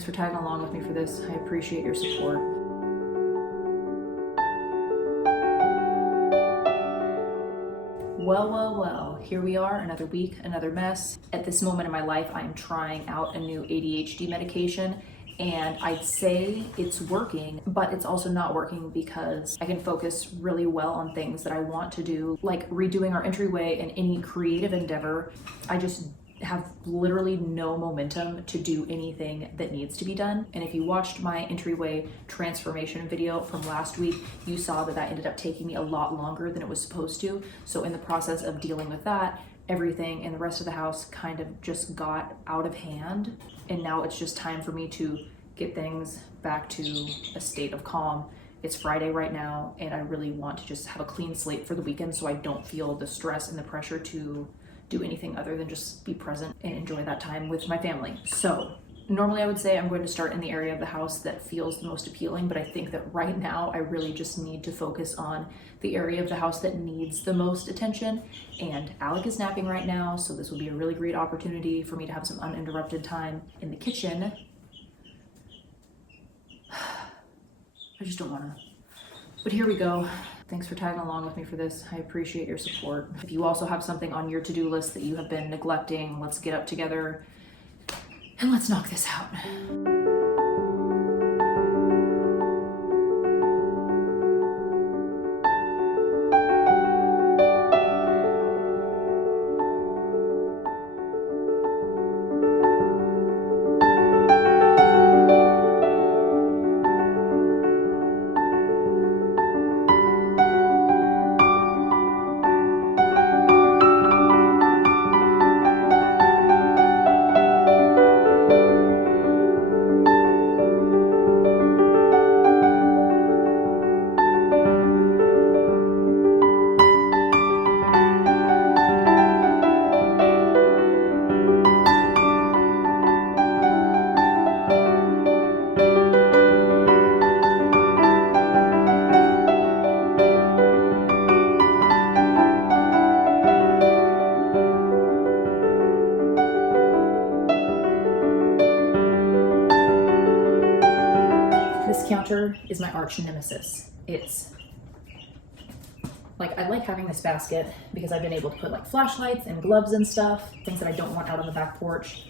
Thanks for tagging along with me for this. I appreciate your support. Well, here we are, another week, another mess. At this moment in my life, I am trying out a new ADHD medication, and I'd say it's working, but it's also not working because I can focus really well on things that I want to do, like redoing our entryway and any creative endeavor. I just have literally no momentum to do anything that needs to be done. And if you watched my entryway transformation video from last week, you saw that ended up taking me a lot longer than it was supposed to. So in the process of dealing with that, everything in the rest of the house kind of just got out of hand. And now it's just time for me to get things back to a state of calm. It's Friday right now, and I really want to just have a clean slate for the weekend so I don't feel the stress and the pressure to do anything other than just be present and enjoy that time with my family. So normally I would say I'm going to start in the area of the house that feels the most appealing, but I think that right now I really just need to focus on the area of the house that needs the most attention. And Alec is napping right now, so this will be a really great opportunity for me to have some uninterrupted time in the kitchen. I just don't want to. But here we go. Thanks for tagging along with me for this. I appreciate your support. If you also have something on your to-do list that you have been neglecting, let's get up together and let's knock this out. This counter is my arch nemesis. It's like, I like having this basket because I've been able to put like flashlights and gloves and stuff, things that I don't want out on the back porch,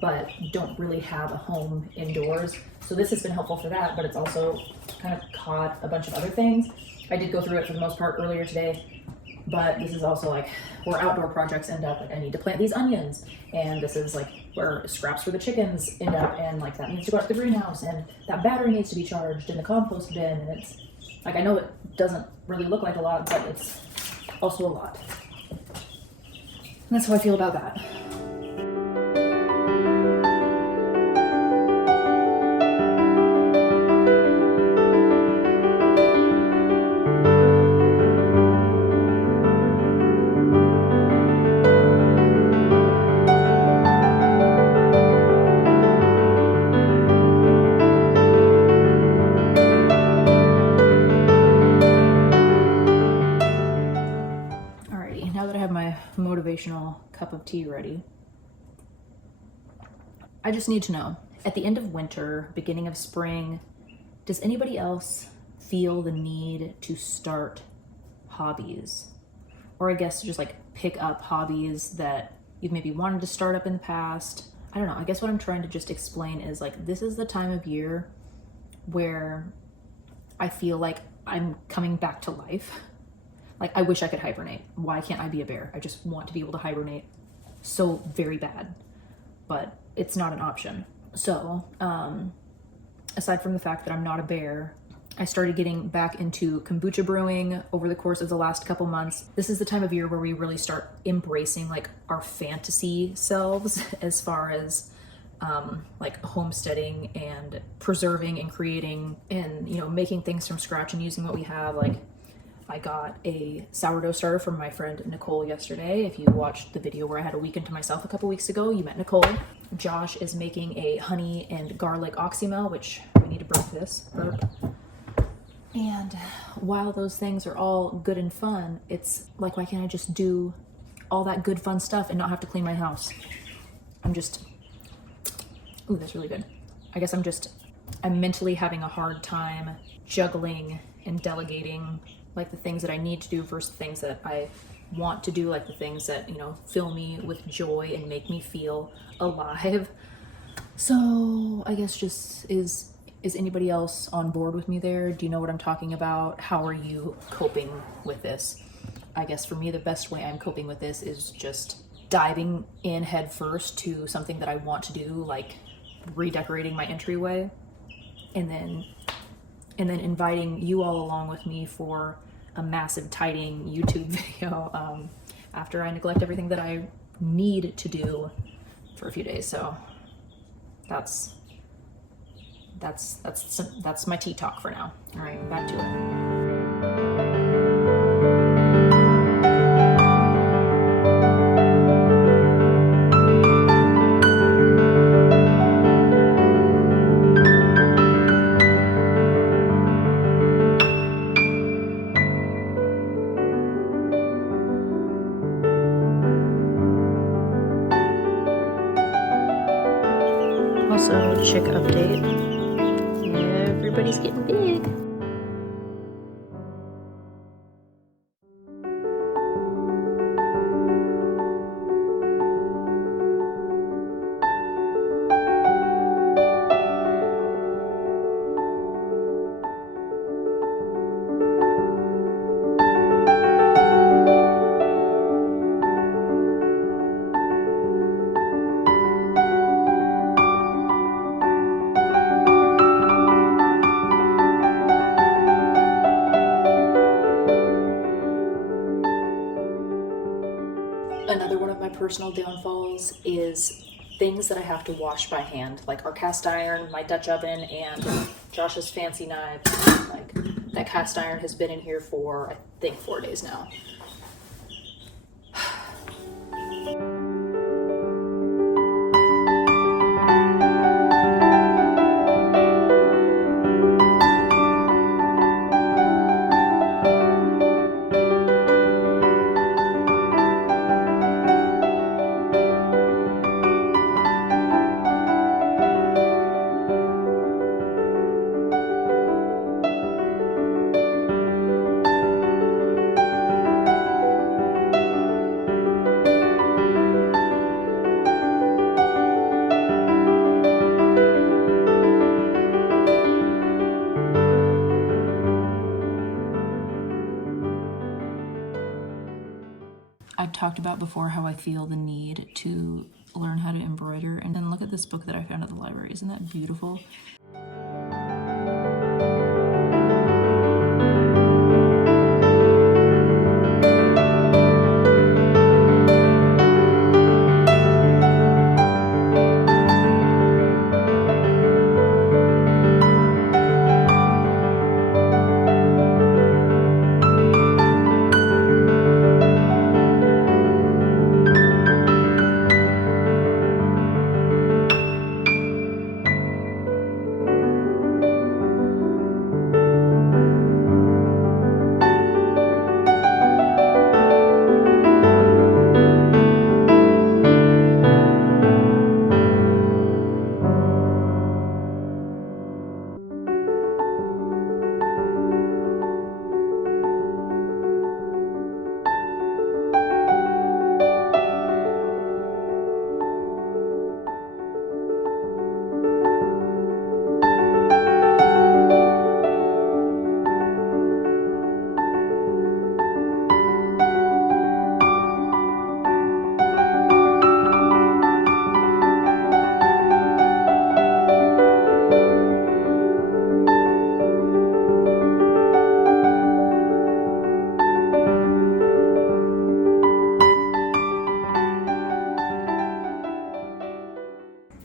but don't really have a home indoors. So this has been helpful for that, but it's also kind of caught a bunch of other things. I did go through it for the most part earlier today, but this is also like where outdoor projects end up. Like, I need to plant these onions, and this is like where scraps for the chickens end up, and like that needs to go out to the greenhouse, and that battery needs to be charged in the compost bin. And it's like, I know it doesn't really look like a lot, but it's also a lot. And that's how I feel about that. Now that I have my motivational cup of tea ready, I just need to know, at the end of winter, beginning of spring, does anybody else feel the need to start hobbies? Or I guess just like pick up hobbies that you've maybe wanted to start up in the past? I don't know. I guess what I'm trying to just explain is like, this is the time of year where I feel like I'm coming back to life. Like, I wish I could hibernate. Why can't I be a bear? I just want to be able to hibernate so very bad, but it's not an option. So, aside from the fact that I'm not a bear, I started getting back into kombucha brewing over the course of the last couple months. This is the time of year where we really start embracing like our fantasy selves as far as like homesteading and preserving and creating and, you know, making things from scratch and using what we have. Like, I got a sourdough starter from my friend Nicole yesterday. If you watched the video where I had a weekend to myself a couple weeks ago, you met Nicole. Josh is making a honey and garlic oxymel, which we need to burp this. Burp. And while those things are all good and fun, it's like, why can't I just do all that good fun stuff and not have to clean my house? I'm just, ooh, that's really good. I guess I'm mentally having a hard time juggling and delegating like the things that I need to do versus things that I want to do, like the things that, you know, fill me with joy and make me feel alive. So I guess just is anybody else on board with me there? Do you know what I'm talking about? How are you coping with this? I guess for me, the best way I'm coping with this is just diving in head first to something that I want to do, like redecorating my entryway, and then inviting you all along with me for a massive tidying YouTube video after I neglect everything that I need to do for a few days. So that's my tea talk for now. All right, back to it. Also, chick update. Everybody's getting big. Another one of my personal downfalls is things that I have to wash by hand, like our cast iron, my Dutch oven, and Josh's fancy knives. Like that cast iron has been in here for, I think, 4 days now. I've talked about before how I feel the need to learn how to embroider, and then look at this book that I found at the library. Isn't that beautiful?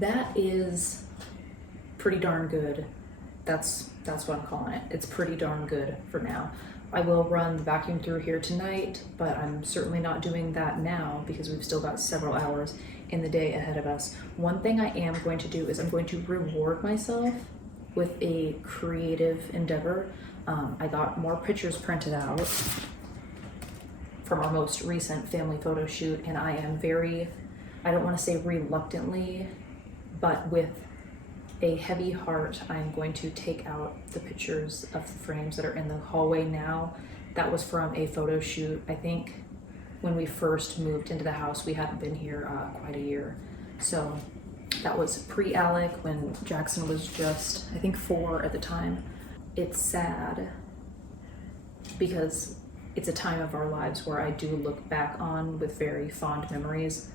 That is pretty darn good. That's what I'm calling it. It's pretty darn good for now. I will run the vacuum through here tonight, but I'm certainly not doing that now because we've still got several hours in the day ahead of us. One thing I am going to do is I'm going to reward myself with a creative endeavor. I got more pictures printed out from our most recent family photo shoot, and I am very, I don't want to say reluctantly, but with a heavy heart, I'm going to take out the pictures of the frames that are in the hallway now. That was from a photo shoot. I think when we first moved into the house, we hadn't been here quite a year. So that was pre-Alec, when Jackson was just, I think, 4 at the time. It's sad because it's a time of our lives where I do look back on with very fond memories.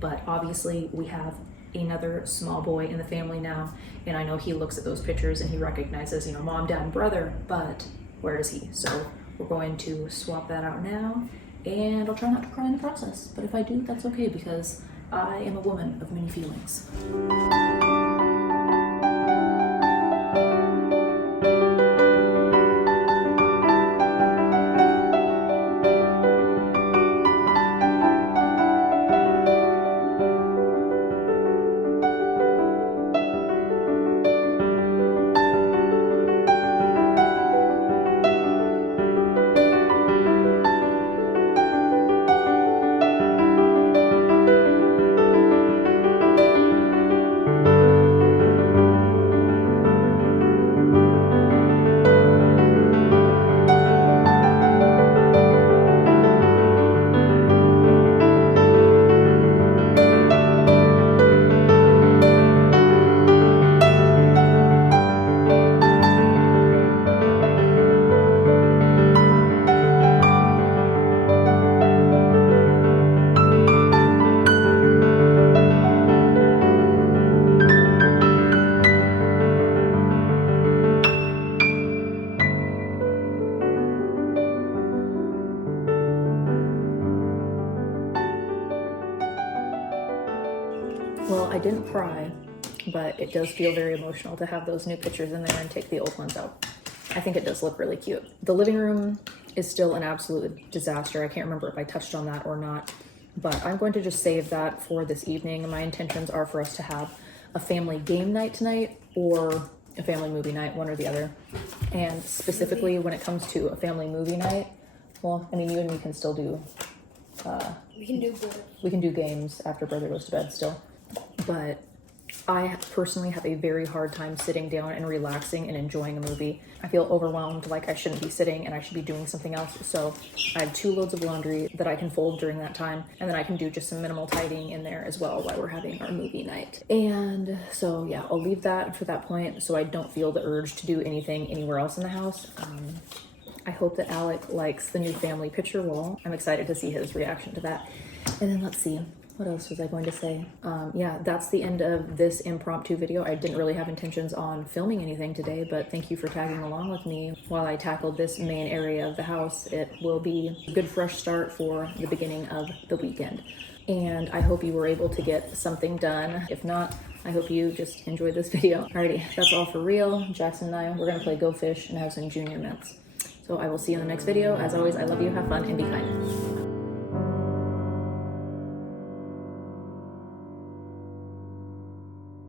But obviously we have another small boy in the family now, and I know he looks at those pictures and he recognizes, you know, mom, dad, and brother, but where is he? So we're going to swap that out now, and I'll try not to cry in the process. But if I do, that's okay, because I am a woman of many feelings. Well, I didn't cry, but it does feel very emotional to have those new pictures in there and take the old ones out. I think it does look really cute. The living room is still an absolute disaster. I can't remember if I touched on that or not, but I'm going to just save that for this evening. My intentions are for us to have a family game night tonight or a family movie night, one or the other. And specifically when it comes to a family movie night, well, I mean, you and me can still do, we can do games after brother goes to bed still. But I personally have a very hard time sitting down and relaxing and enjoying a movie. I feel overwhelmed, like I shouldn't be sitting and I should be doing something else. So I have 2 loads of laundry that I can fold during that time, and then I can do just some minimal tidying in there as well while we're having our movie night. And so yeah, I'll leave that for that point so I don't feel the urge to do anything anywhere else in the house. I hope that Alec likes the new family picture wall. I'm excited to see his reaction to that. And then let's see. What else was I going to say? Yeah, that's the end of this impromptu video. I didn't really have intentions on filming anything today, but thank you for tagging along with me while I tackled this main area of the house. It will be a good fresh start for the beginning of the weekend. And I hope you were able to get something done. If not, I hope you just enjoyed this video. Alrighty, that's all for real. Jackson and I, we're gonna play Go Fish and have some junior mints. So I will see you in the next video. As always, I love you, have fun, and be kind.